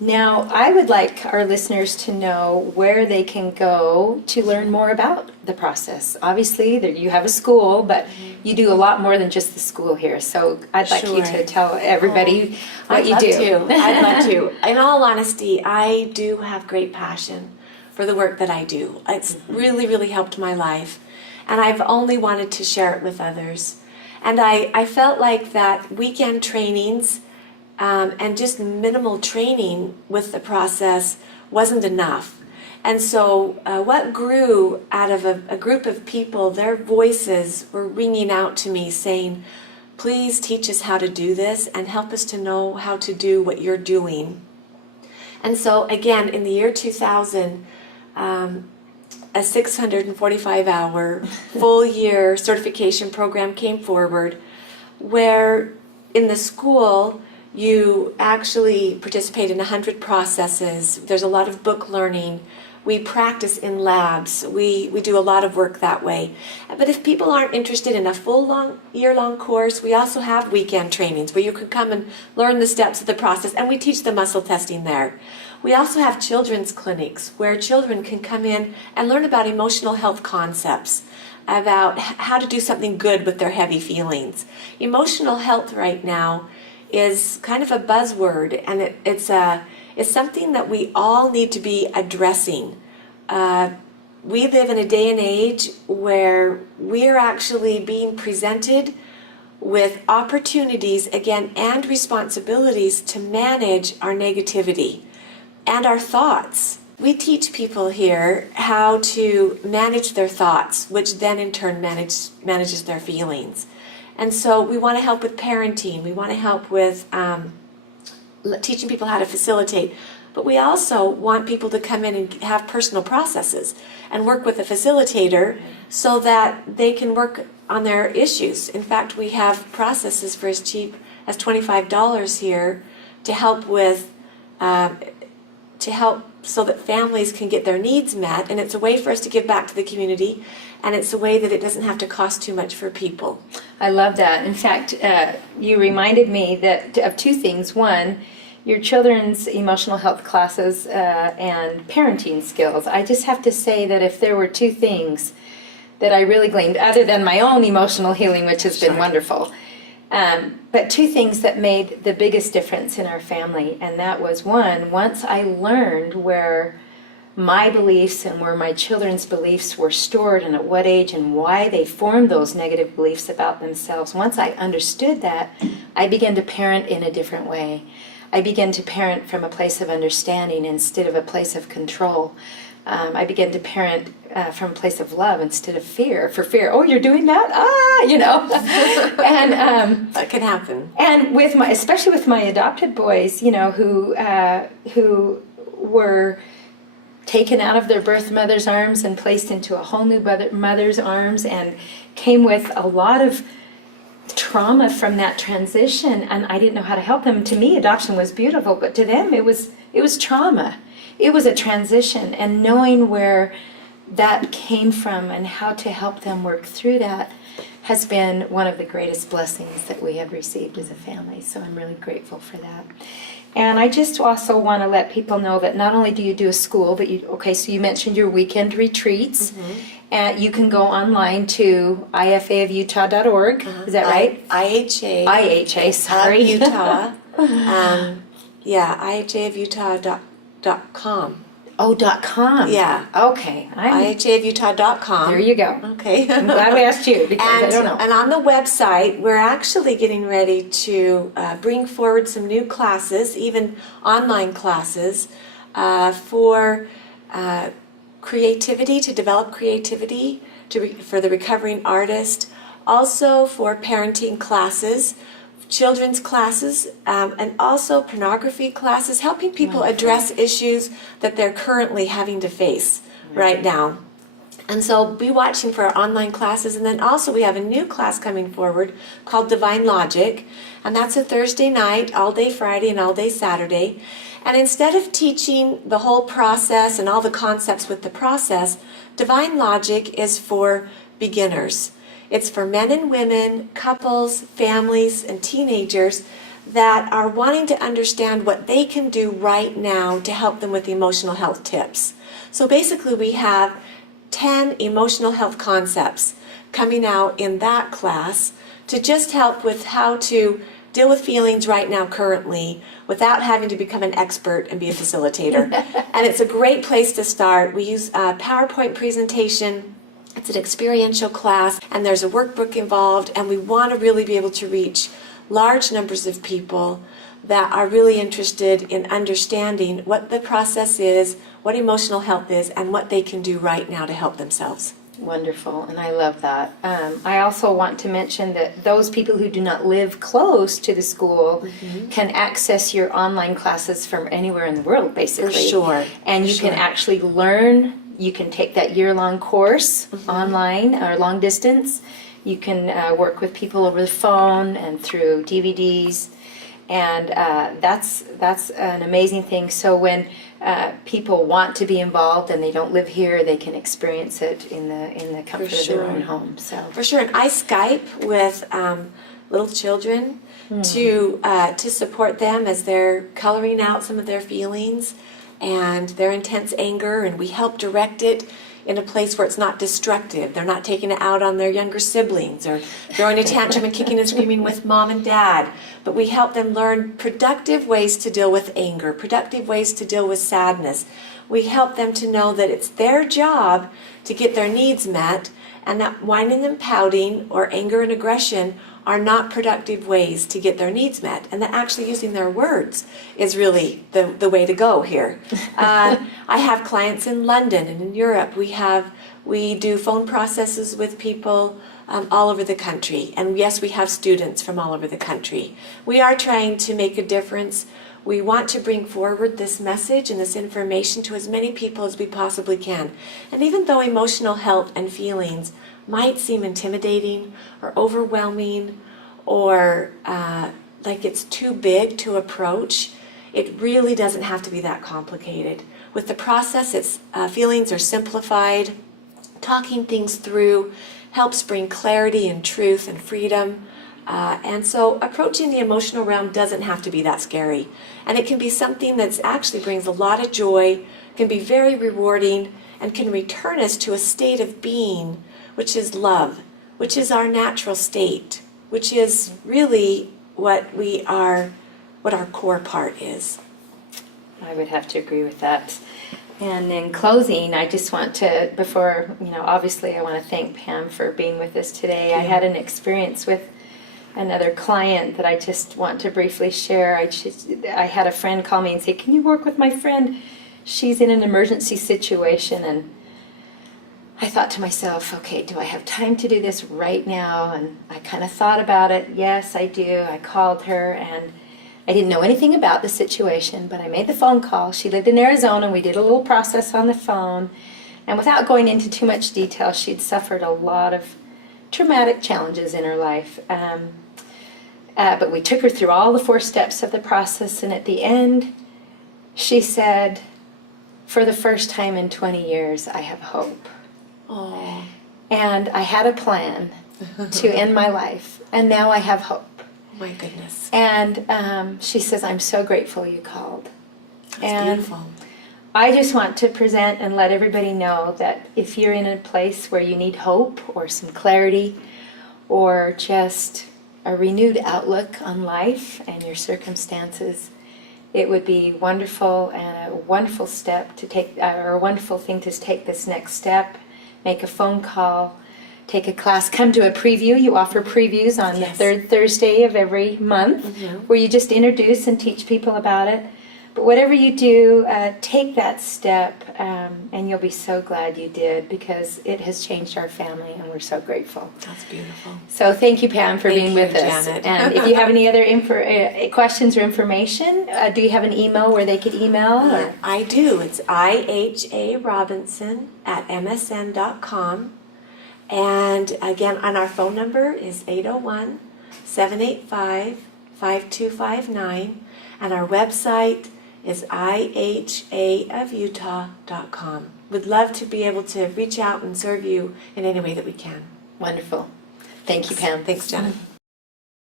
Now, I would like our listeners to know where they can go to learn more about the process. Obviously, you have a school, but you do a lot more than just the school here. So I'd like you to tell everybody what you do. I'd love to. In all honesty, I do have great passion for the work that I do. It's really, really helped my life. And I've only wanted to share it with others. And I felt like that weekend trainings and just minimal training with the process wasn't enough. And so what grew out of a group of people, their voices were ringing out to me saying, please teach us how to do this and help us to know how to do what you're doing. And so again, in the year 2000, a 645-hour full year certification program came forward where in the school you actually participate in 100 processes. There's a lot of book learning. We practice in labs. We do a lot of work that way. But if people aren't interested in a full year-long course, we also have weekend trainings where you can come and learn the steps of the process, and we teach the muscle testing there. We also have children's clinics where children can come in and learn about emotional health concepts, about how to do something good with their heavy feelings. Emotional health right now is kind of a buzzword, and it's something that we all need to be addressing. We live in a day and age where we are actually being presented with opportunities, again, and responsibilities to manage our negativity and our thoughts. We teach people here how to manage their thoughts, which then in turn manages their feelings. And so we want to help with parenting. We want to help with teaching people how to facilitate. But we also want people to come in and have personal processes and work with a facilitator so that they can work on their issues. In fact, we have processes for as cheap as $25 here to help with so that families can get their needs met, and it's a way for us to give back to the community, and it's a way that it doesn't have to cost too much for people. I love that. In fact, you reminded me of two things. One, your children's emotional health classes and parenting skills. I just have to say that if there were two things that I really gleaned, other than my own emotional healing, which has been wonderful, but two things that made the biggest difference in our family, and that was one, once I learned where my beliefs and where my children's beliefs were stored and at what age and why they formed those negative beliefs about themselves, once I understood that, I began to parent in a different way. I began to parent from a place of understanding instead of a place of control. I began to parent from a place of love instead of fear. For fear, oh, you're doing that? And that can happen. And especially with my adopted boys, who were taken out of their birth mother's arms and placed into a whole new mother's arms, and came with a lot of trauma from that transition, and I didn't know how to help them. To me, adoption was beautiful, but to them, it was trauma. It was a transition, and knowing where that came from and how to help them work through that has been one of the greatest blessings that we have received as a family. So I'm really grateful for that. And I just also want to let people know that not only do you do a school, but so you mentioned your weekend retreats. And you can go online to ifaofutah.org. Is that right? IHA, sorry. Utah. IHAofutah.com. Oh, .com. Yeah. Okay. IHAofutah.com. There you go. Okay. I'm glad we asked you because I don't know. And on the website, we're actually getting ready to bring forward some new classes, even online classes, for creativity, to develop creativity for the recovering artist, also for parenting classes, children's classes, and also pornography classes, helping people address issues that they're currently having to face right now. And so be watching for our online classes. And then also we have a new class coming forward called Divine Logic, and that's a Thursday night, all day Friday and all day Saturday. And instead of teaching the whole process and all the concepts with the process, Divine Logic is for beginners. It's for men and women, couples, families, and teenagers that are wanting to understand what they can do right now to help them with emotional health tips. So basically we have 10 emotional health concepts coming out in that class to just help with how to deal with feelings right now currently without having to become an expert and be a facilitator. And it's a great place to start. We use a PowerPoint presentation. It's an experiential class, and there's a workbook involved, and we want to really be able to reach large numbers of people that are really interested in understanding what the process is, what emotional health is, and what they can do right now to help themselves. Wonderful, and I love that. I also want to mention that those people who do not live close to the school can access your online classes from anywhere in the world, basically. For sure. And you can actually learn, you can take that year-long course online or long distance. You can work with people over the phone and through DVDs, and that's an amazing thing. So when people want to be involved and they don't live here, they can experience it in the comfort of their own home. So for sure, and I Skype with little children to support them as they're coloring out some of their feelings and their intense anger, and we help direct it in a place where it's not destructive. They're not taking it out on their younger siblings or throwing a tantrum and kicking and screaming with mom and dad. But we help them learn productive ways to deal with anger, productive ways to deal with sadness. We help them to know that it's their job to get their needs met, and that whining and pouting or anger and aggression are not productive ways to get their needs met, and that actually using their words is really the way to go here. I have clients in London and in Europe. We do phone processes with people all over the country, and yes, we have students from all over the country. We are trying to make a difference. We want to bring forward this message and this information to as many people as we possibly can. And even though emotional health and feelings might seem intimidating or overwhelming or like it's too big to approach, it really doesn't have to be that complicated. With the process, feelings are simplified. Talking things through helps bring clarity and truth and freedom. And so approaching the emotional realm doesn't have to be that scary. And it can be something that actually brings a lot of joy, can be very rewarding, and can return us to a state of being, which is love, which is our natural state, which is really what our core part is. I would have to agree with that. And in closing, I just want to, before, obviously I want to thank Pam for being with us today. I had an experience with another client that I just want to briefly share. I had a friend call me and say, "Can you work with my friend? She's in an emergency situation." And I thought to myself, okay, do I have time to do this right now? And I kind of thought about it. Yes, I do. I called her, and I didn't know anything about the situation, but I made the phone call. She lived in Arizona. We did a little process on the phone. And without going into too much detail, she'd suffered a lot of traumatic challenges in her life. But we took her through all the 4 steps of the process, and at the end, she said, "For the first time in 20 years, I have hope." Oh. And I had a plan to end my life, and now I have hope. Oh my goodness. And she says, "I'm so grateful you called." That's beautiful. I just want to present and let everybody know that if you're in a place where you need hope or some clarity or just a renewed outlook on life and your circumstances, it would be wonderful and a wonderful step to take, or a wonderful thing to take this next step. Make a phone call, take a class, come to a preview. You offer previews on the 3rd Thursday of every month where you just introduce and teach people about it. But whatever you do, take that step, and you'll be so glad you did, because it has changed our family, and we're so grateful. That's beautiful. So thank you, Pam, for being with us. Janet. And if you have any other questions or information, do you have an email where they could email? Or? I do. It's iharobinson@msn.com. And again, and our phone number is 801-785-5259. And our website is ihaofutah.com. We'd love to be able to reach out and serve you in any way that we can. Wonderful. Thank you, Pam. Thanks, Janet.